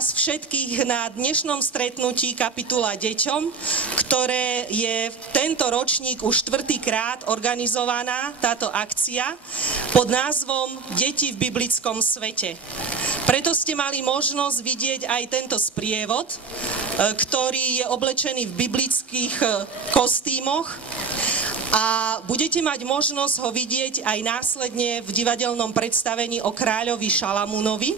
vás všetkých na dnešnom stretnutí Kapitula deťom, ktoré je tento ročník už 4. krát organizovaná táto akcia pod názvom Deti v biblickom svete. Preto ste mali možnosť vidieť aj tento sprievod, ktorý je oblečený v biblických kostýmoch a budete mať možnosť ho vidieť aj následne v divadelnom predstavení o kráľovi Šalamúnovi.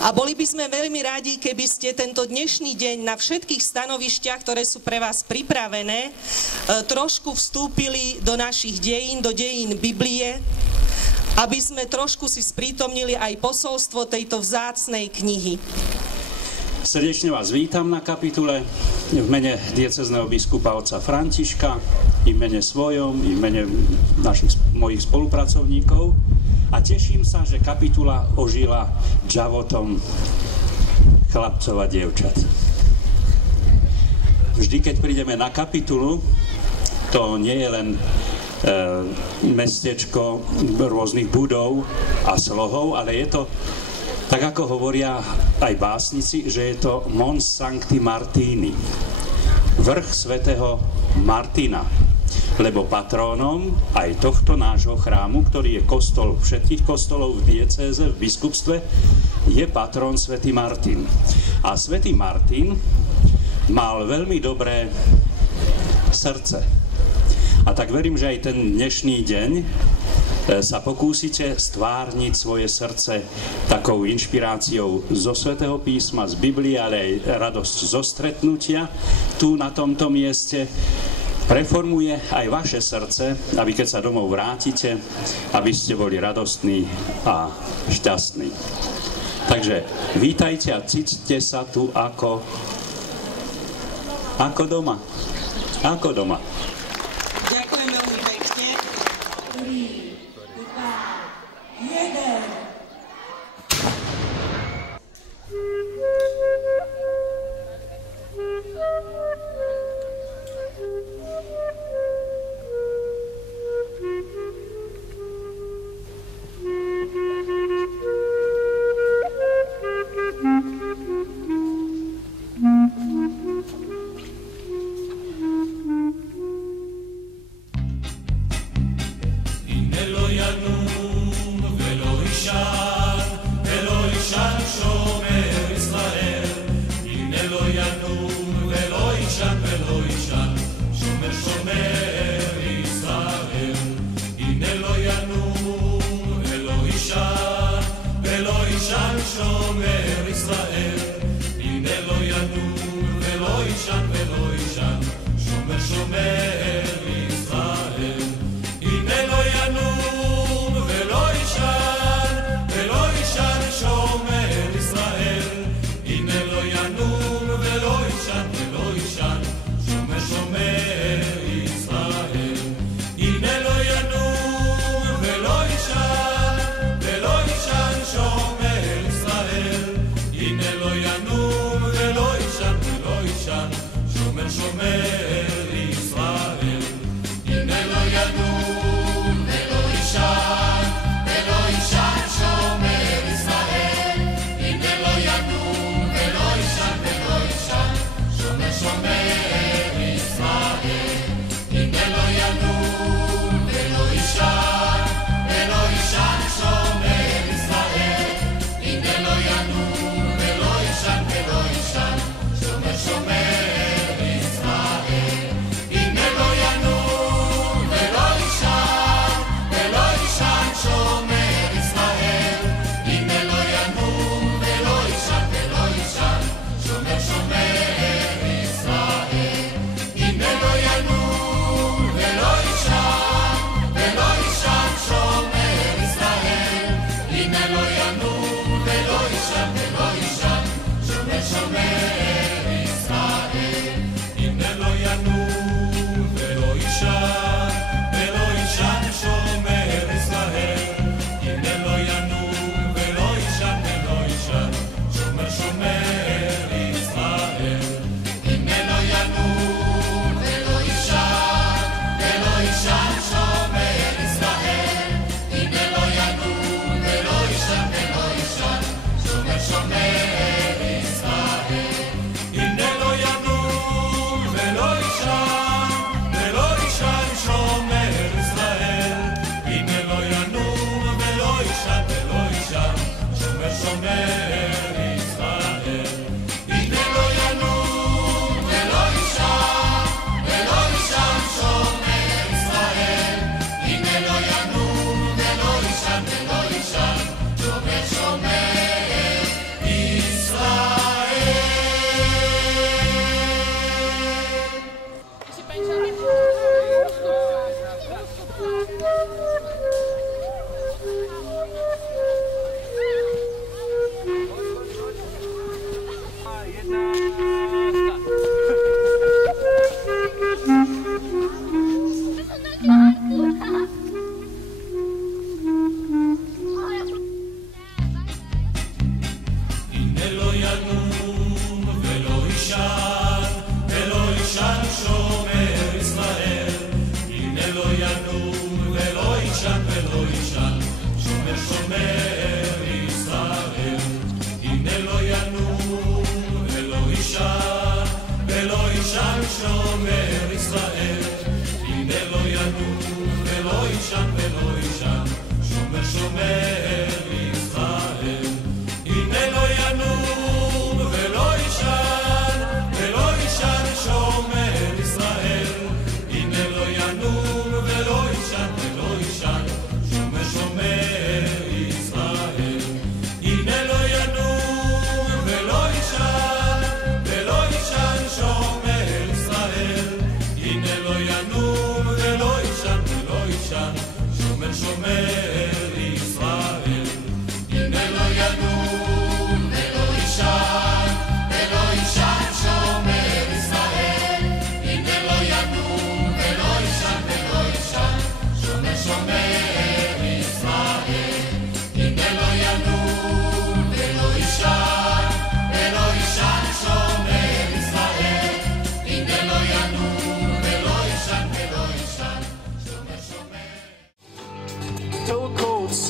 A boli by sme veľmi radi, keby ste tento dnešný deň na všetkých stanovišťach, ktoré sú pre vás pripravené, trošku vstúpili do našich dejín, do dejín Biblie, aby sme trošku si sprítomnili aj posolstvo tejto vzácnej knihy. Srdečne vás vítam na kapitule v mene diecézneho biskupa otca Františka, i v mene svojom, i v mene mojich spolupracovníkov. A teším sa, že kapitula ožila džavotom chlapcov a dievčat. Vždy, keď prídeme na kapitulu, to nie je len mestečko rôznych budov a slohov, ale je to, tak ako hovoria aj básnici, že je to Mons Sancti Martini, vrch svätého Martina, lebo patrónom aj tohto nášho chrámu, ktorý je kostol všetkých kostolov v diecéze, v biskupstve, je patrón svätý Martin. A svätý Martin mal veľmi dobré srdce. A tak verím, že aj ten dnešný deň sa pokúsite stvárniť svoje srdce takou inšpiráciou zo Svätého písma, z Biblie, ale aj radosť zo stretnutia tu na tomto mieste preformuje aj vaše srdce, aby keď sa domov vrátite, aby ste boli radostní a šťastní. Takže vítajte a cíťte sa tu ako doma. Ako doma. Ďakujem veľmi pekne. 3, 2, 1. In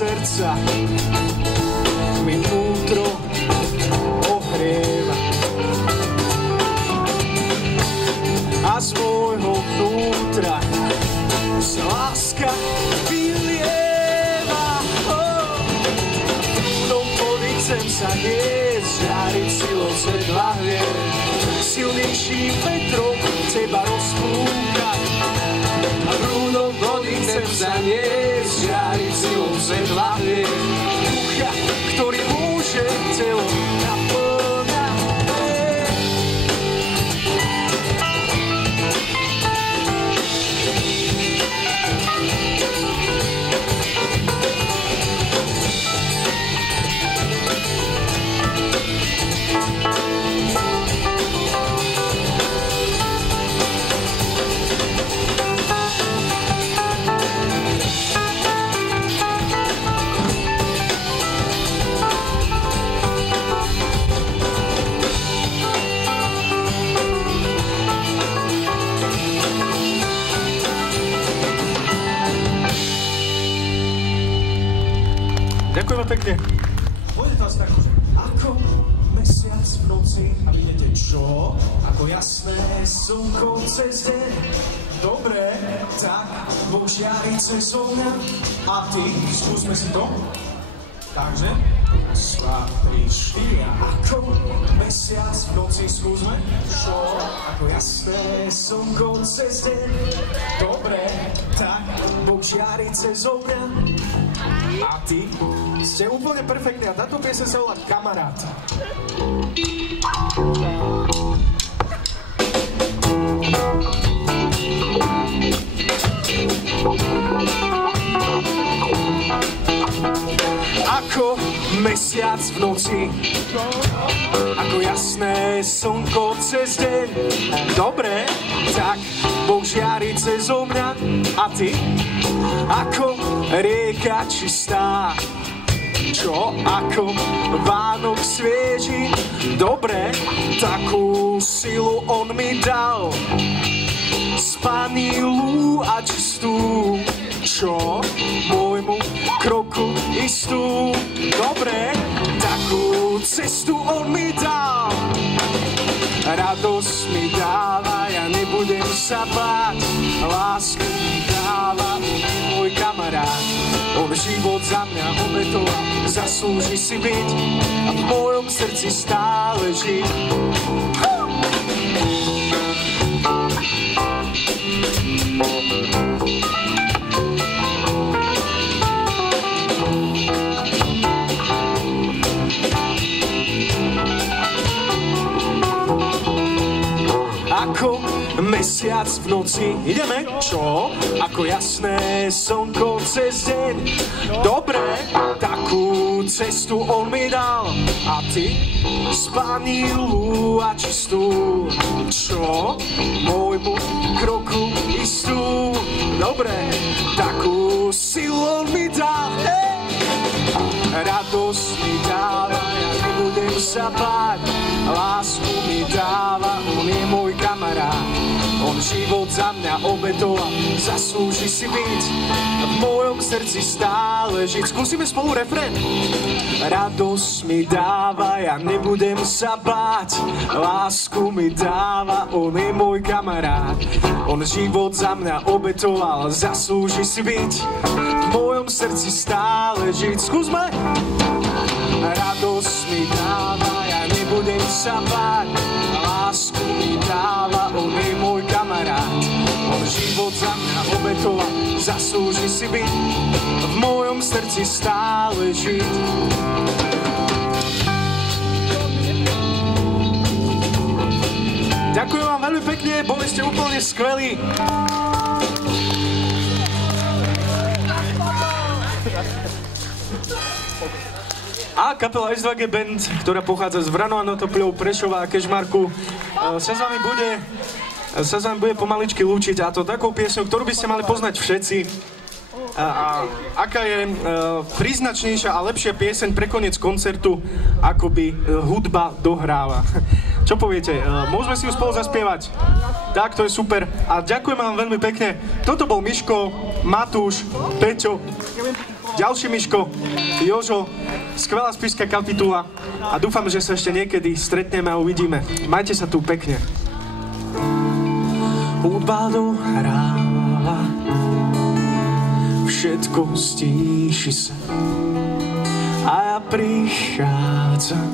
srdca mi vnútro ohrieva a z môjho vnútra sa láska vylieva. Do vody chcem sa niesť, žiariť silou svetla hviezd, silnejším vetrom teba rozfúkať. A prúdom vody chcem sa niesť, žiariť silou svetla hviezd, ducha, ktorý môže telo naplňať. Ďakujem vám pekne. Poďte teraz tak, že ako mesiac v noci, a vidíte čo? Ako jasné slnko cez deň. Dobre, tak Boh žiari cez mňa. A ty, skúsme si to. Takže, 2, 3, 4. Ako mesiac v noci, skúsme. Čo? Ako jasné slnko cez deň. Dobre, tak Boh žiari cez mňa. A ty ste úplne perfektní a táto pieseň sa volá Kamarát. Ako mesiac v noci, ako jasné slnko cez deň. Dobre, tak Boh žiari cez mňa. A ty? Ako rieka čistá, čo ako Vánok svieži. Dobre, takú silu on mi dal, spanilu a čistú, čo môjmu kroku istú. Dobre, takú cestu on mi dal, radosť mi dáva, ja nebudem sa báť, lásku mi dáva, on je môj kamarát, on život za mňa obetoval, zaslúži si byť a v mojom srdci stále žiť. Ako mesiac v noci, ideme, čo? Ako jasné slnko cez deň. Dobre, takú cestu on mi dal. A ty? Spanilu a čistú, čo? Môjmu kroku istú. Dobre, takú silu on mi dal. Radosť mi dáva, ja nebudem sa báť, lásku mi dáva, on je môj kamarát, on život za mňa obetoval, zaslúži si byť v mojom srdci stále žiť. Skúsime spolu refrén. Radosť mi dáva, ja nebudem sa báť, lásku mi dáva, on je môj kamarát, on život za mňa obetoval, zaslúži si byť v mojom srdci stále žiť. Skúsme. Radosť mi dáva, ja nebudem sa báť, lásku mi dáva, on je môj kamarát, on život za mňa obetoval, zaslúži si byť v mojom srdci stále žiť. Ďakujem vám veľmi pekne, boli ste úplne skvelí. A kapela S2G Band, ktorá pochádza z Vranova, Notopľov, Prešova a Kežmarku, sa s vami bude pomaličky lúčiť, a to takou piesňou, ktorú by ste mali poznať všetci. A aká je príznačnejšia a lepšia pieseň pre koniec koncertu, akoby hudba dohráva. Čo poviete? Môžeme si ju spolu zaspievať? Tak, to je super. A ďakujem vám veľmi pekne. Toto bol Miško, Matúš, Peťo, ďalší Miško, Jožo, skvelá spišská kapitula a dúfam, že sa ešte niekedy stretneme a uvidíme. Majte sa tu pekne. Hudba dohráva, všetko stíši sa a ja prichádzam.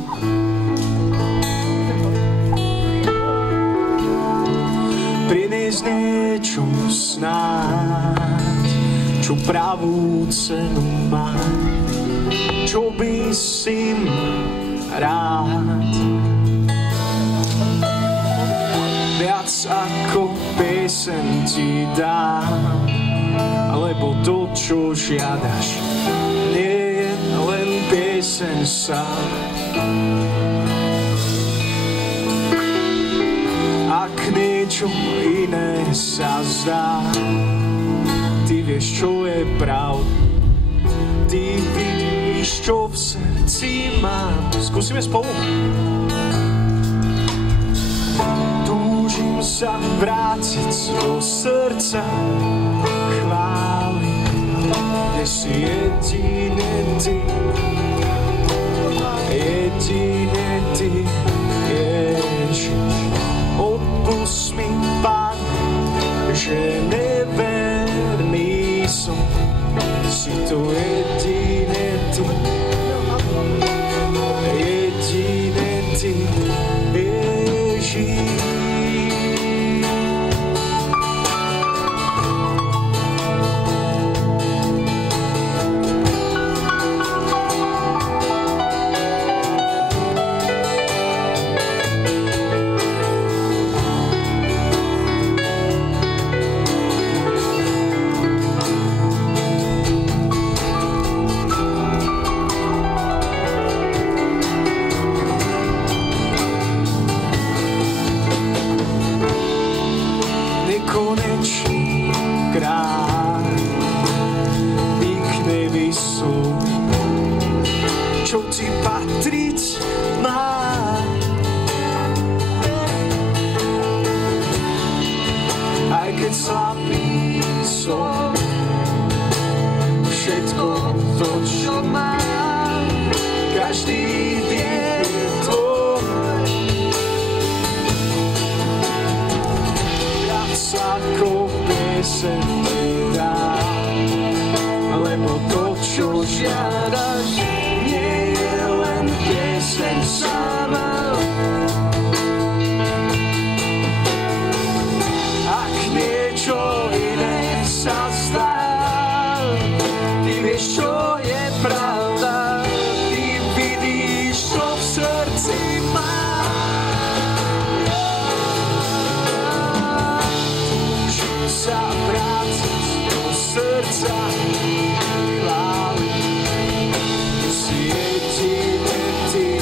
Priniesť niečo snáď, čo pravú cenu má, čo by si rád. Viac ako pieseň ti dám, lebo to, čo žiadaš, nie je len pieseň sám. Ak niečo iné sa zdá, ty vieš, čo je pravda. Ty vidíš, čo v srdci mám. Skúsime spolu. Túžim sa vrátiť do srdca chvály, kde si jedine ty, jedine ty, Ježiš. Odpusť mi, Pane, že neverný som, si to jedine ty, jedine ty, Ježiš. Čo ti patriť má. Aj keď slabý som, všetko to, čo mám, každý deň je tvoj. Viac ako pieseň ti dám, lebo to, čo žiadaš, pieseň sama. Ak niečo iné sa zdá, ty vieš, čo je pravda. Ty vidíš, čo v srdci mám. Túžim sa vrátiť do srdca chvály, ty si jedine ty.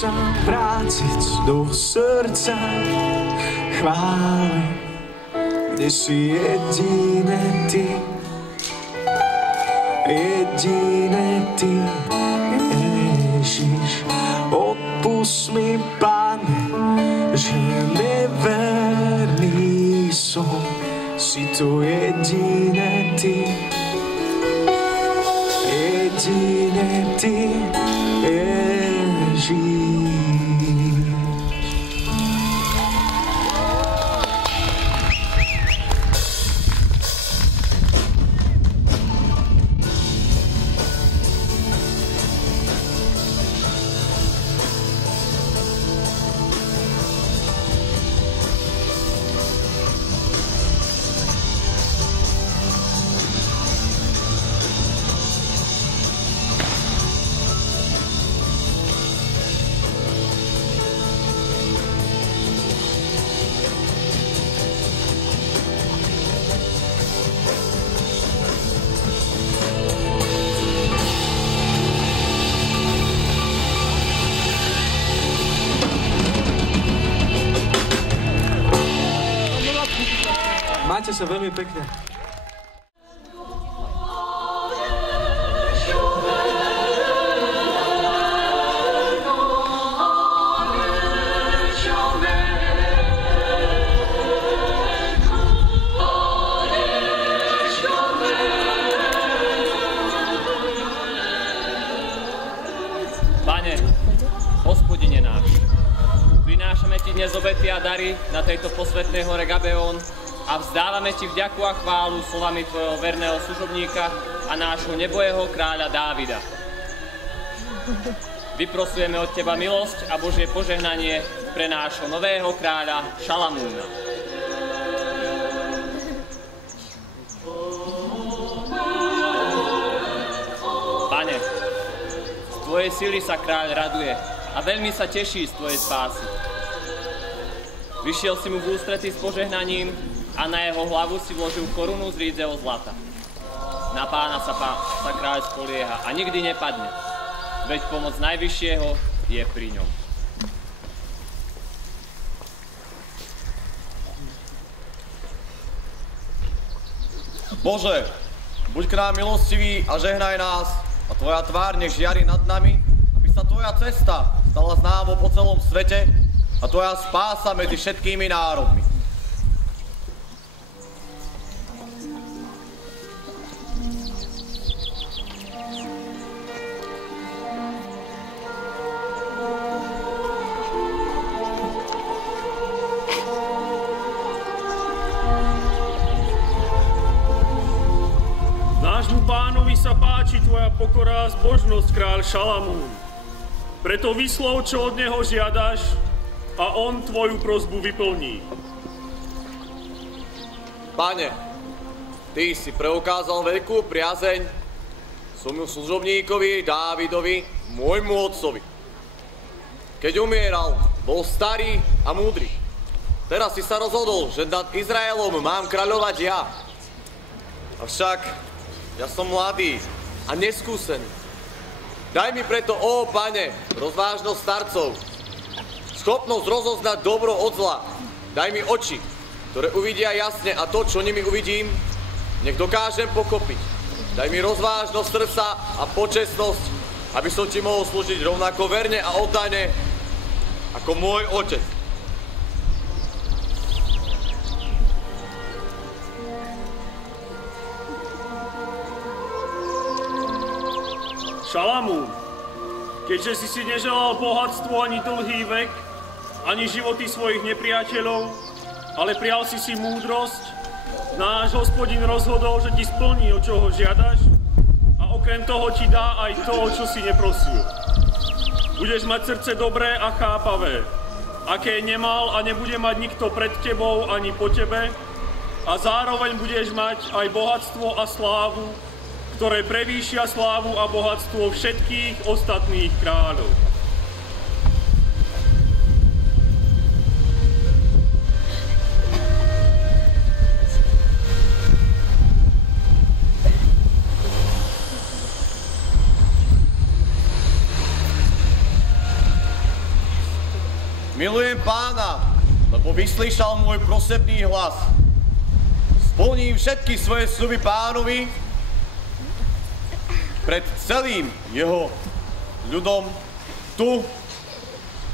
Sa vrátiť do srdca chvály, kde si jedine ty, jedine ty, Ježiš. Odpusť mi, Pane, že neverný som, si to jedine ty, jedine ty, Ježiš. Majte sa veľmi pekne. Pane, Hospodine náš, prinášame Ti dnes obety a dary na tejto posvätnej hore Gabeón a vzdávame Ti vďaku a chválu slovami Tvojho verného služobníka a nášho nebojeho kráľa Dávida. Vyprosujeme od Teba milosť a Božie požehnanie pre nášho nového kráľa Šalamúna. Pane, z Tvojej sily sa kráľ raduje a veľmi sa teší z Tvojej spásy. Vyšiel si mu v ústrety s požehnaním a na jeho hlavu si vložil korunu z rídzeho zlata. Na Pána sa kráľ spolieha a nikdy nepadne, veď pomoc Najvyššieho je pri ňom. Bože, buď k nám milostivý a žehnaj nás, a Tvoja tvár nech žiari nad nami, aby sa Tvoja cesta stala známou po celom svete a Tvoja spása medzi všetkými národmi. Nášmu pánovi sa páči Tvoja pokora a zbožnosť, kráľ Šalamún. Preto vyslov, čo od neho žiadaš, a on Tvoju prosbu vyplní. Pane, Ty si preukázal veľkú priazeň svojmu služobníkovi Dávidovi, môjmu otcovi. Keď umieral, bol starý a múdry. Teraz si sa rozhodol, že nad Izraelom mám kráľovať ja. Avšak ja som mladý a neskúsený. Daj mi preto, ó Pane, rozvážnosť starcov, schopnosť rozoznať dobro od zla. Daj mi oči, ktoré uvidia jasne a to, čo nimi uvidím, nech dokážem pochopiť. Daj mi rozvážnosť srdca a počestnosť, aby som Ti mohol slúžiť rovnako verne a oddane ako môj otec. Šalamún, keďže si neželal bohatstvo ani dlhý vek, ani životy svojich nepriateľov, ale prijal si múdrosť, náš Hospodin rozhodol, že ti splní, o čo ho žiadaš, a okrem toho ti dá aj to, čo si neprosil. Budeš mať srdce dobré a chápavé, aké nemal a nebude mať nikto pred tebou ani po tebe, a zároveň budeš mať aj bohatstvo a slávu, ktoré prevýšia slávu a bohatstvo všetkých ostatných kráľov. Milujem Pána, lebo vyslyšal môj prosebný hlas. Splním všetky svoje sľuby Pánovi pred celým jeho ľudom tu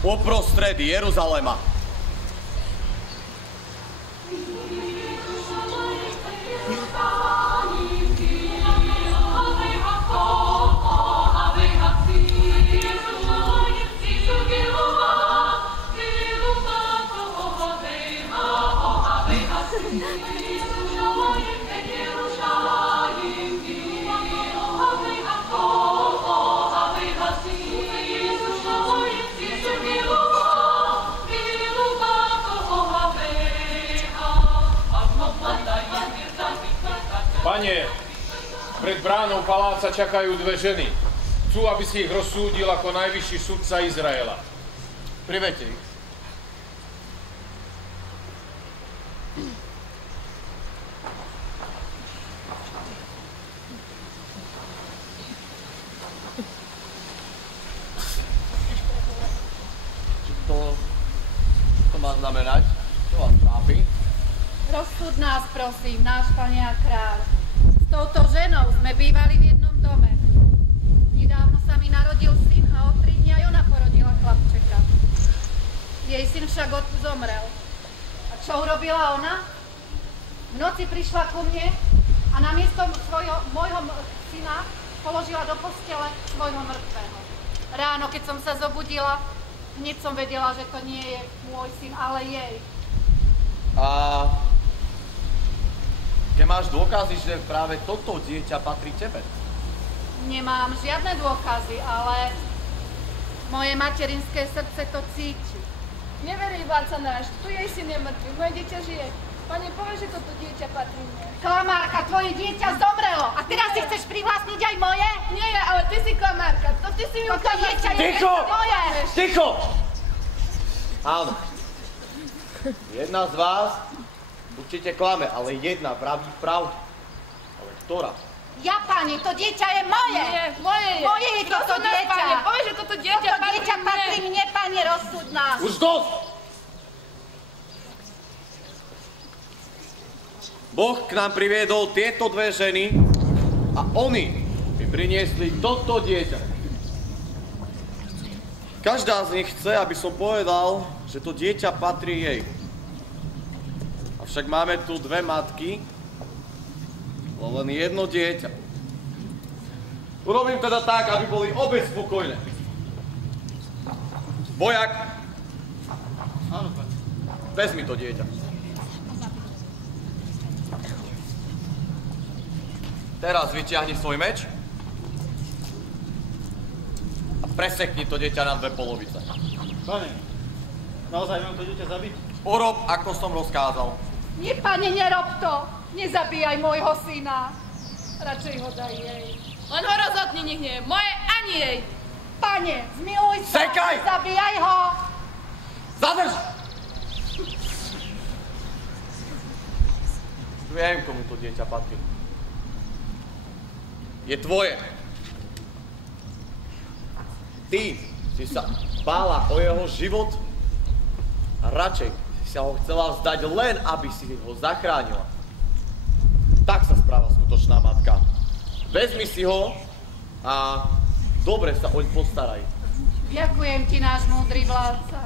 uprostred Jeruzalema. Pane, pred bránou paláca čakajú dve ženy. Chcú, aby si ich rozsúdil ako najvyšší sudca Izraela. Priveďte ich. To má znamenať? Čo vás trápi? Rozsudok rozsúď nás, prosím, náš Pane a kráľ. S touto ženou sme bývali v jednom dome. Nedávno sa mi narodil syn a o 3 dni aj ona porodila chlapčeka. Jej syn však zomrel. A čo urobila ona? V noci prišla ku mne a namiesto môjho syna položila do postele svojho mŕtvého. Ráno, keď som sa zobudila, hneď som vedela, že to nie je môj syn, ale jej. A keď máš dôkazy, že práve toto dieťa patrí tebe? Nemám žiadne dôkazy, ale moje materinské srdce to cíti. Neverí, vládca náš, tu jej syn je mŕtvy, moje dieťa žije. Pane, povedz, že toto dieťa patrí mne. Klamárka, tvoje dieťa zomrelo a teraz si chceš privlastniť aj moje? Nie, ale ty si klamárka, to ty si mi toto dieťa je Ticho! moje. Ticho! Áno. Jedna z vás určite klame, ale jedna vraví pravdu. Ale ktorá? Ja, pani, to dieťa je moje. Nie, moje je. Moje je toto dieťa. Pane, povedz, že toto dieťa patrí mne, pane, rozsúď nás. Už dosť! Boh k nám priviedol tieto dve ženy a oni mi priniesli toto dieťa. Každá z nich chce, aby som povedal, že to dieťa patrí jej. Avšak máme tu dve matky, len jedno dieťa. Urobím teda tak, aby boli obe spokojné. Vojak, vezmi to dieťa. Teraz vyťahni svoj meč a presekni to dieťa na dve polovice. Pane, naozaj mám to dieťa zabiť? Urob, ako som rozkázal. Nie, pane, nerob to. Nezabíjaj môjho syna. Radšej ho daj jej. Len ho rozhodni, nech nie je moje ani jej. Pane, zmiluj sa. Sekaj! Zabíjaj ho. Zadrž! Viem, komu to dieťa patrí. Je tvoje. Ty si sa bála o jeho život a radšej si sa ho chcela vzdať len, aby si ho zachránila. Tak sa správa skutočná matka. Vezmi si ho a dobre sa oň postaraj. Ďakujem ti, náš múdry vládca.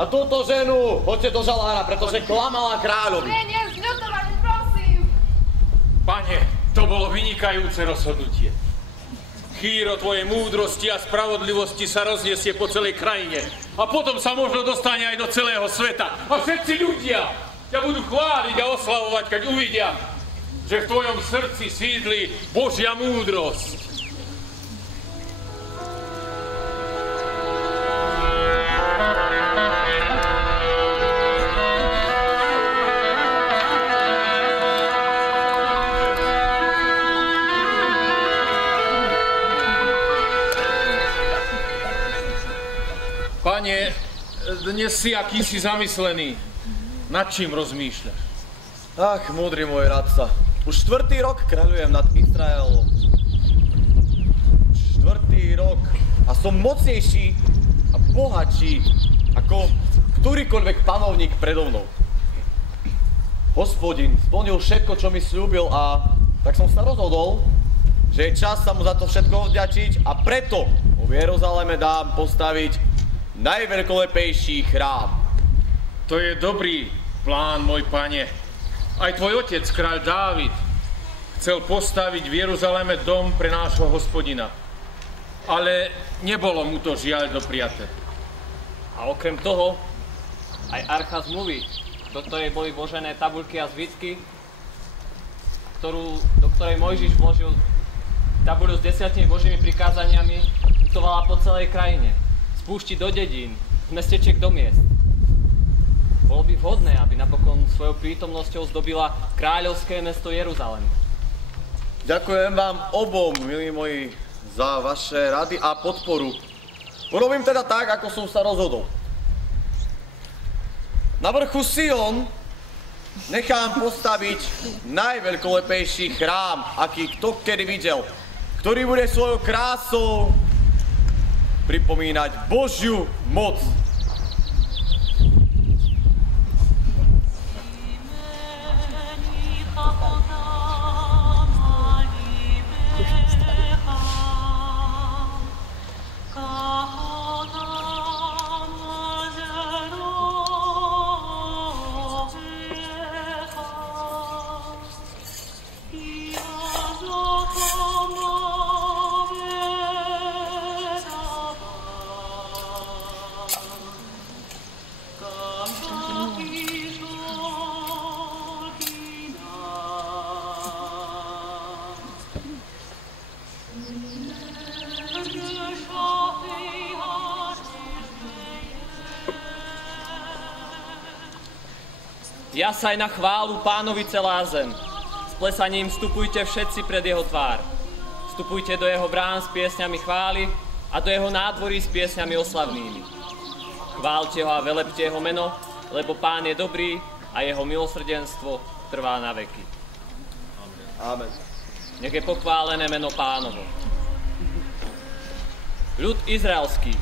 A túto ženu hoďte do žalára, pretože klamala kráľovi. Nie, zľutovanie, prosím. Pane, to bolo vynikajúce rozhodnutie. Chýro tvojej múdrosti a spravodlivosti sa rozniesie po celej krajine. A potom sa možno dostane aj do celého sveta. A všetci ľudia ťa budú chváliť a oslavovať, keď uvidia, že v tvojom srdci sídli Božia múdrosť. Pane, dnes si akýsi zamyslený. Nad čím rozmýšľaš? Ach, múdry môj radca. Už 4. rok kráľujem nad Izraelom. 4. rok. A som mocnejší a bohatší ako ktorýkoľvek panovník predo mnou. Hospodin splnil všetko, čo mi sľúbil a tak som sa rozhodol, že je čas sa mu za to všetko odvďačiť a preto mu v Jeruzaleme dám postaviť najveľkolepejší chrám. To je dobrý plán, môj pane. Aj tvoj otec, kráľ Dávid, chcel postaviť v Jeruzaleme dom pre nášho Hospodina. Ale nebolo mu to žiaľ dopriate. A okrem toho, aj archa zmluvy, do ktorej boli vložené tabuľky a zvitky, do ktorej Mojžiš vložil tabuľu s 10 Božími prikázaniami, putovala po celej krajine. Z púšti do dedín, z mestečiek do miest. Bolo by vhodné, aby napokon svojou prítomnosťou zdobila kráľovské mesto Jeruzalém. Ďakujem vám obom, milí moji, za vaše rady a podporu. Urobím teda tak, ako som sa rozhodol. Na vrchu Sion nechám postaviť najveľkolepejší chrám, aký kto kedy videl, ktorý bude svojou krásou pripomínať Božiu moc. Jasaj na chválu Pánovi celá zem. S plesaním vstupujte všetci pred jeho tvár. Vstupujte do jeho brán s piesňami chvály a do jeho nádvorí s piesňami oslavnými. Chválte ho a velepte jeho meno, lebo Pán je dobrý a jeho milosrdenstvo trvá na veky. Amen. Nech je pochválené meno Pánovo. Ľud izraelský.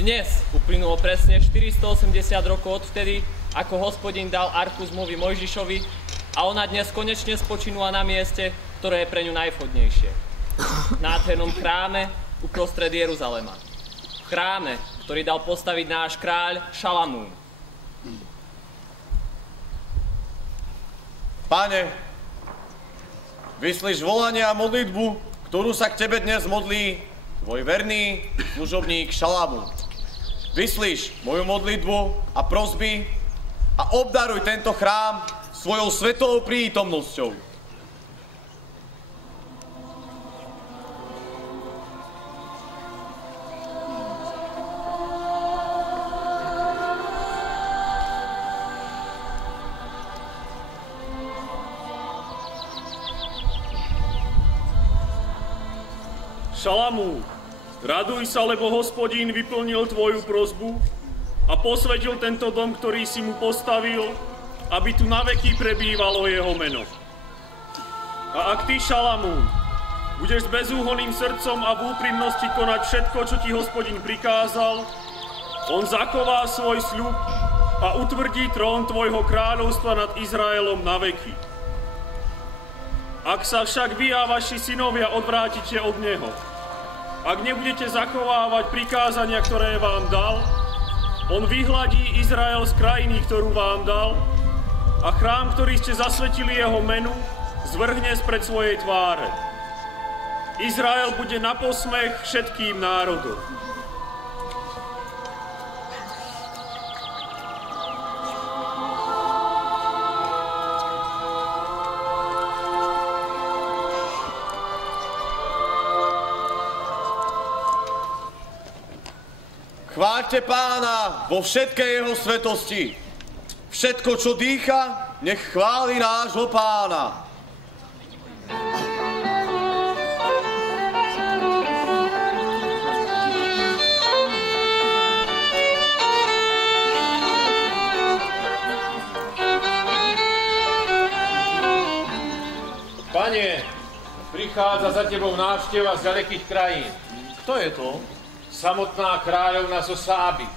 Dnes uplynulo presne 480 rokov odvtedy, ako Hospodin dal archu zmluvy Mojžišovi a ona dnes konečne spočinula na mieste, ktoré je pre ňu najvhodnejšie. V nádhernom chráme uprostred Jeruzalema. V chráme, ktorý dal postaviť náš kráľ Šalamún. Pane, vyslíš volanie a modlitbu, ktorú sa k tebe dnes modlí tvoj verný služobník Šalamún. Vyslíš moju modlitbu a prosby a obdaruj tento chrám svojou svetou prítomnosťou. Šalamún, raduj sa, lebo Hospodín vyplnil tvoju prosbu a posvetil tento dom, ktorý si mu postavil, aby tu naveky prebývalo jeho meno. A ak ty, Šalamún, budeš s bezúhonným srdcom a v úprimnosti konať všetko, čo ti Hospodin prikázal, on zachová svoj sľub a utvrdí trón tvojho kráľovstva nad Izraelom na veky. Ak sa však vy a vaši synovia odvrátite od neho, ak nebudete zachovávať prikázania, ktoré vám dal, on vyhladí Izrael z krajiny, ktorú vám dal, a chrám, ktorý ste zasvetili jeho menu, zvrhne spred svojej tváre. Izrael bude na posmech všetkým národom. Chváľte Pána vo všetkej jeho svetosti. Všetko, čo dýcha, nech chváli nášho Pána. Pane, prichádza za tebou návšteva z ďalekých krajín. Kto je to? Samotná kráľovna zo Sáby.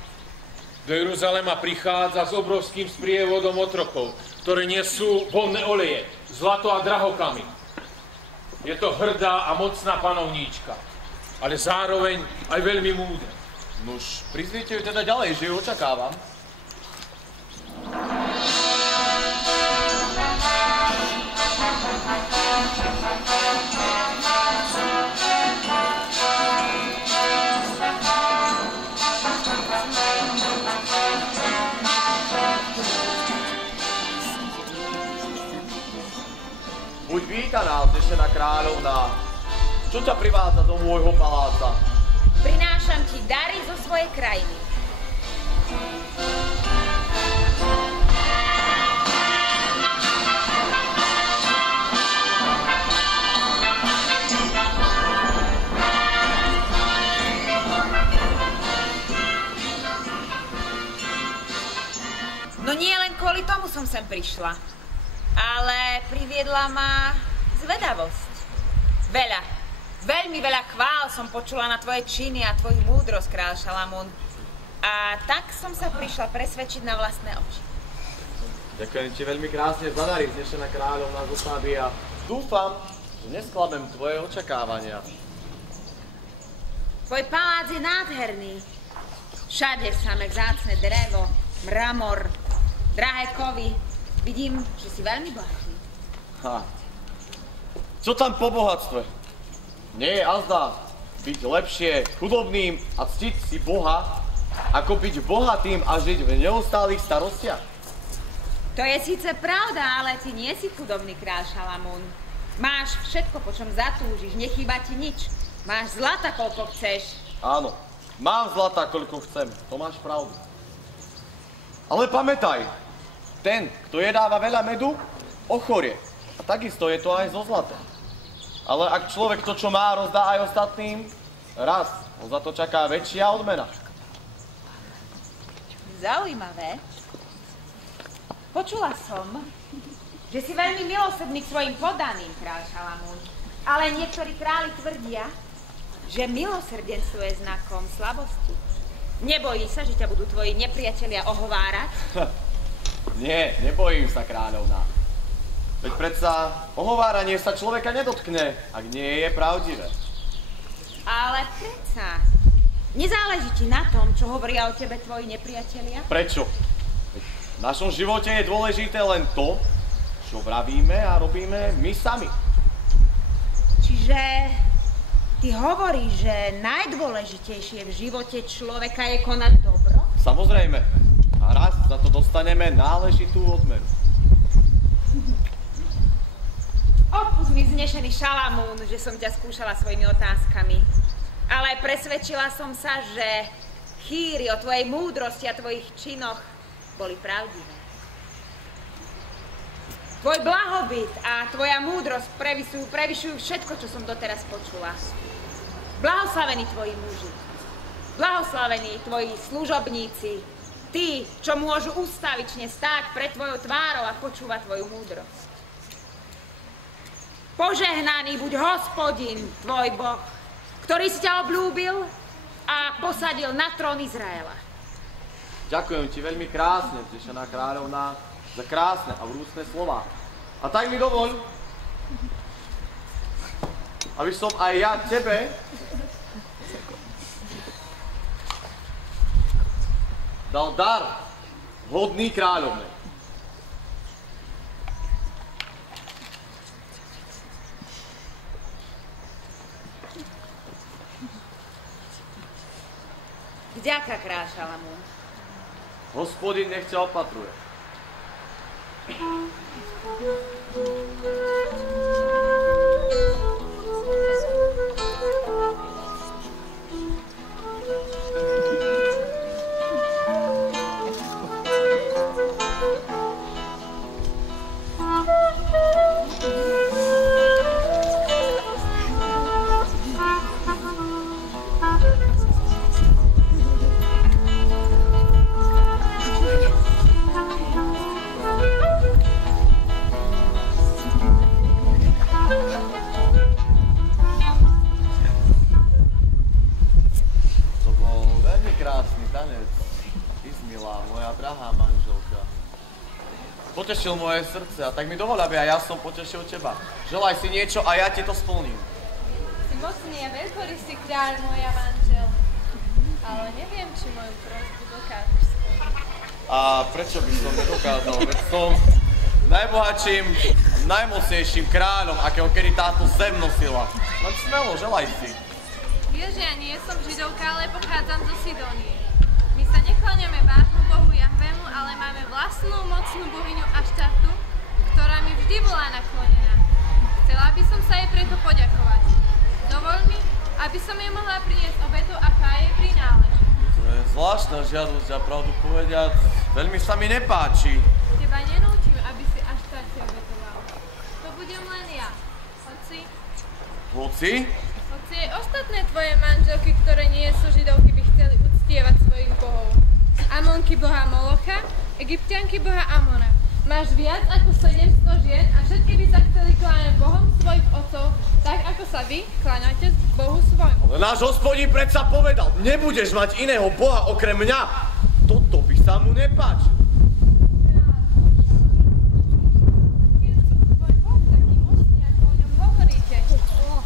Do Jeruzalema prichádza s obrovským sprievodom otrokov, ktoré nesú vonné oleje, zlato a drahokamy. Je to hrdá a mocná panovníčka, ale zároveň aj veľmi múdra. Nuž, prizvite ju teda ďalej, že ju očakávam. Buď vítaná, vznešená kráľovná. Čo ťa privádza do môjho paláca? Prinášam ti dary zo svojej krajiny. No nie len kvôli tomu som sem prišla. Ale priviedla ma zvedavosť. Veľa, veľmi veľa chvál som počula na tvoje činy a tvoju múdrosť, kráľ Šalamún. A tak som sa prišla presvedčiť na vlastné oči. Ďakujem ti veľmi krásne za dary, vznešená kráľovná zo Sáby, a dúfam, že nesklamem tvoje očakávania. Tvoj palác je nádherný. Všade samé vzácne drevo, mramor, drahé kovy. Vidím, že si veľmi bohatý. Čo tam po bohatstve? Nie je azda byť lepšie chudobným a ctiť si Boha, ako byť bohatým a žiť v neustálých starostiach? To je síce pravda, ale ty nie si chudobný, kráľ Šalamún. Máš všetko, po čom zatúžiš, nechýba ti nič. Máš zlata, koľko chceš. Áno, mám zlata, koľko chcem, to máš pravdu. Ale pamätaj, Ten, kto jedáva veľa medu, ochorie. A takisto je to aj so zlatom. Ale ak človek to, čo má, rozdá aj ostatným, raz ho za to čaká väčšia odmena. Zaujímavé. Počula som, že si veľmi milosrdný k svojim poddaným, kráľ Šalamún. Ale niektorí králi tvrdia, že milosrdenstvo je znakom slabosti. Nebojí sa, že ťa budú tvoji nepriatelia ohovárať? Nie, nebojím sa, kráľovná. Veď predsa ohováranie sa človeka nedotkne, ak nie je pravdivé. Ale predsa, nezáleží ti na tom, čo hovoria o tebe tvoji nepriatelia? Prečo? V našom živote je dôležité len to, čo vravíme a robíme my sami. Čiže ty hovoríš, že najdôležitejšie v živote človeka je konať dobro? Samozrejme. A raz za to dostaneme náležitú odmenu. Odpusť mi, vznešený Šalamún, že som ťa skúšala svojimi otázkami. Ale presvedčila som sa, že chýry o tvojej múdrosti a tvojich činoch boli pravdivé. Tvoj blahobyt a tvoja múdrosť prevyšujú všetko, čo som doteraz počula. Blahoslavení tvoji muži, blahoslavení tvoji služobníci, tí, čo môžu ustavične stáť pred tvojou tvárou a počúvať tvoju múdrosť. Požehnaný buď Hospodin, tvoj Boh, ktorý si ťa obľúbil a posadil na trón Izraela. Ďakujem ti veľmi krásne, vznešená kráľovná, za krásne a vrúcne slová. A tak mi dovoľ, aby som aj ja tebe dal dar hodný kráľovnej. Vďaka, kráľ Šalamún. Hospodin nech ťa opatruje. Potešil moje srdce a tak mi dovol, aby aj ja som potešil teba. Želaj si niečo a ja ti to splním. Si mocný a veľkorysý kráľ, moja manžel. Ale neviem, či moju prosbu dokážeš splniť. A prečo by som nedokázal? Veď som najbohatším, najmocnejším kráľom, akého kedy táto zem nosila. Len smelo, želaj si. Vieš, ja nie som židovka, ale pochádzam zo Sidónie. My sa nekláňame vášmu bohu Jahvému, ale máme vlastnú mocnú bohyňu Aštartu, ktorá mi vždy bola naklonená. Chcela by som sa jej preto poďakovať. Dovol mi, aby som jej mohla priniesť obetu, aká jej prináleží. To je zvláštna žiadosť a pravdu povediac, veľmi sa mi nepáči. Teba nenútim, aby si Aštarte obetoval. To budem len ja. Hoci? Hoci? Hoci aj ostatné tvoje manželky, ktoré nie sú židovky, by chceli uctievať svojich bohov. Amonky boha Molocha, Egyptianky boha Amona. Máš viac ako 700 žien a všetky by sa chceli kláňať bohom svojich otcov, tak ako sa vy kláňate bohu svojmu. Ale náš Hospodín predsa povedal, nebudeš mať iného boha okrem mňa. Toto by sa mu nepáčilo. Tvoj boh taký mocný, ako o ňom hovoríte.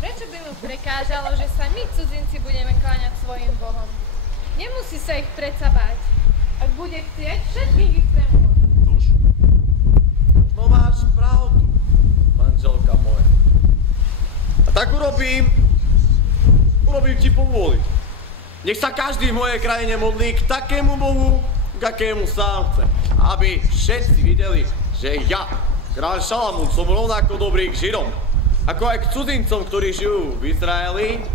Prečo by mu prekážalo, že sa my cudzinci budeme kláňať svojim bohom? Nemusí sa ich predsa báť. Ak bude chcieť, všetkých ich premôže. Možno máš pravdu, manželka moja. A tak urobím ti povôli. Nech sa každý v mojej krajine modlí k takému bohu, k akému sám chce. Aby všetci videli, že ja, kráľ Šalamún, som rovnako dobrý k Židom, ako aj k cudzincom, ktorí žijú v Izraeli,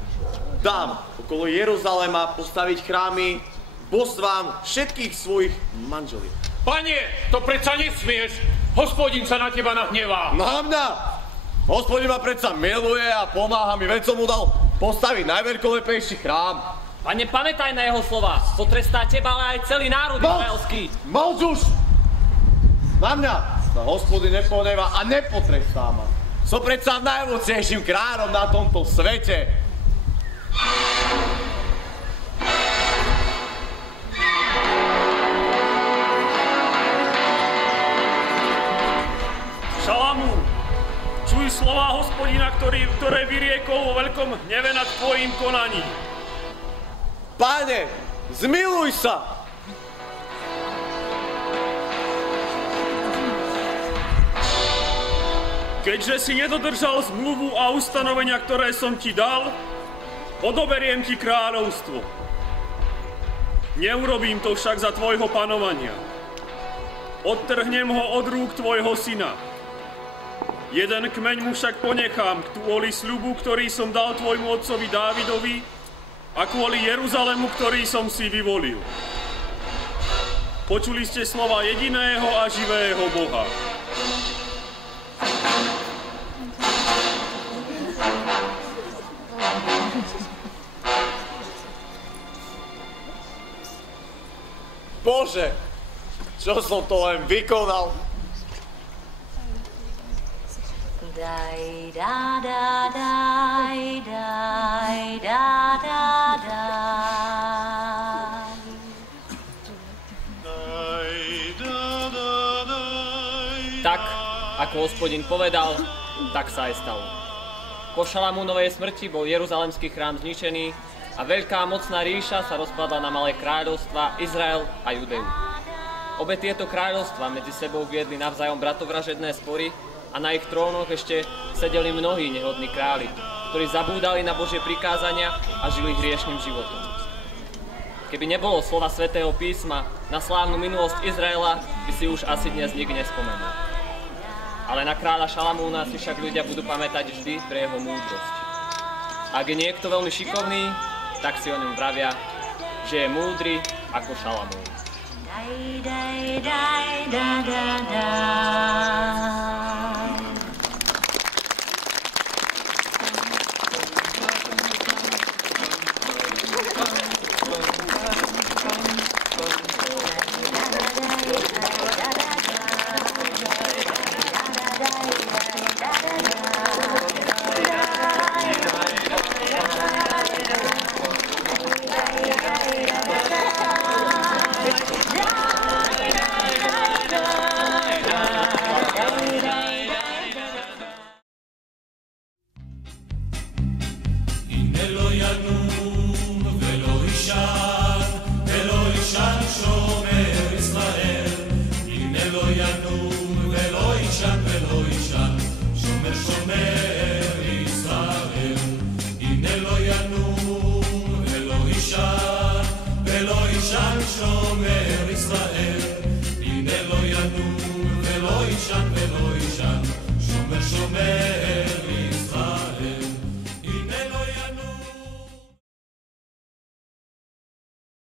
dám okolo Jeruzalema postaviť chrámy božstvám všetkých svojich manželí. Pane, to predsa nesmieš. Hospodin sa na teba nahnevá. Na mňa? Hospodin ma predsa miluje a pomáha mi, veď som mu dal postaviť najveľkolepejší chrám. Pane, pamätaj na jeho slova. Potrestá teba, ale aj celý národ izraelský. Moc už! Na mňa sa Hospodin nepohnevá a nepotrestá ma. Som predsa najmocnejším kráľom na tomto svete. Šalamún, čuj slova Hospodina, ktoré vyriekol vo veľkom hneve nad tvojím konaním. Pane, zmiluj sa! Keďže si nedodržal zmluvu a ustanovenia, ktoré som ti dal, odoberiem ti kráľovstvo. Neurobím to však za tvojho panovania. Odtrhnem ho od rúk tvojho syna. Jeden kmeň mu však ponechám kvôli sľubu, ktorý som dal tvojmu otcovi Dávidovi a kvôli Jeruzalému, ktorý som si vyvolil. Počuli ste slova jediného a živého Boha. Bože, čo som to len vykonal? Daj, da, da, daj, daj, da, da, daj. Tak, ako Hospodin povedal, tak sa aj stalo. Po Šalamúnovej smrti bol Jeruzalemský chrám zničený a veľká mocná ríša sa rozpadla na malé kráľovstvá Izrael a Judeu. Obe tieto kráľovstvá medzi sebou viedli navzájom bratovražedné spory a na ich trónoch ešte sedeli mnohí nehodní králi, ktorí zabúdali na Božie prikázania a žili hriešným životom. Keby nebolo slova Svätého písma, na slávnu minulosť Izraela by si už asi dnes nik nespomenul. Ale na kráľa Šalamúna si však ľudia budú pamätať vždy pre jeho múdrosť. Ak je niekto veľmi šikovný, tak si o ňom vravia, že je múdry ako Šalamún. Daj, daj, daj, da, da, daj. ולא יישן שומר ישראל